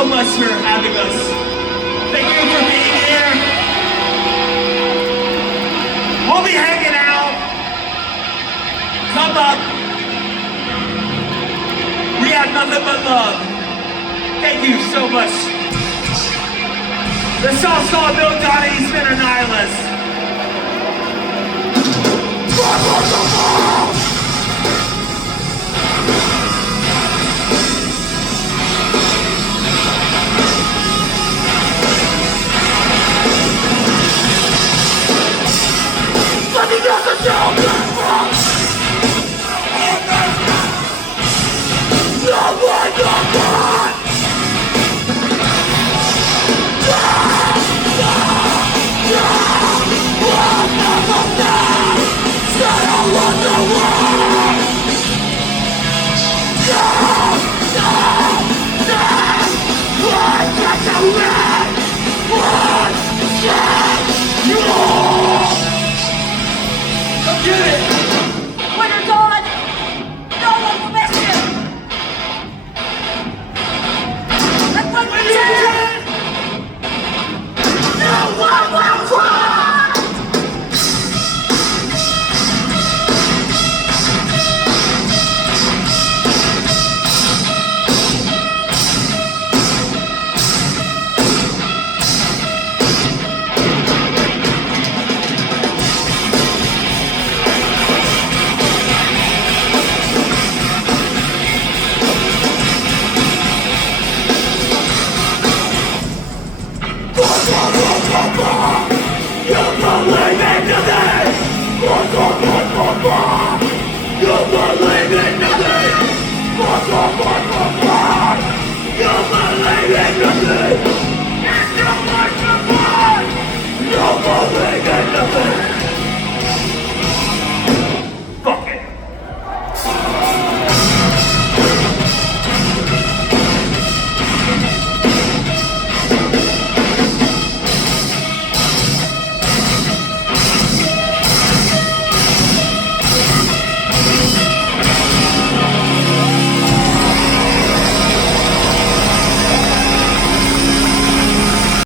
so much for having us. Thank you for being here. We'll be hanging out. Come up. We have nothing but love. Thank you so much. The song's called No Donnie Spinner Nihilist.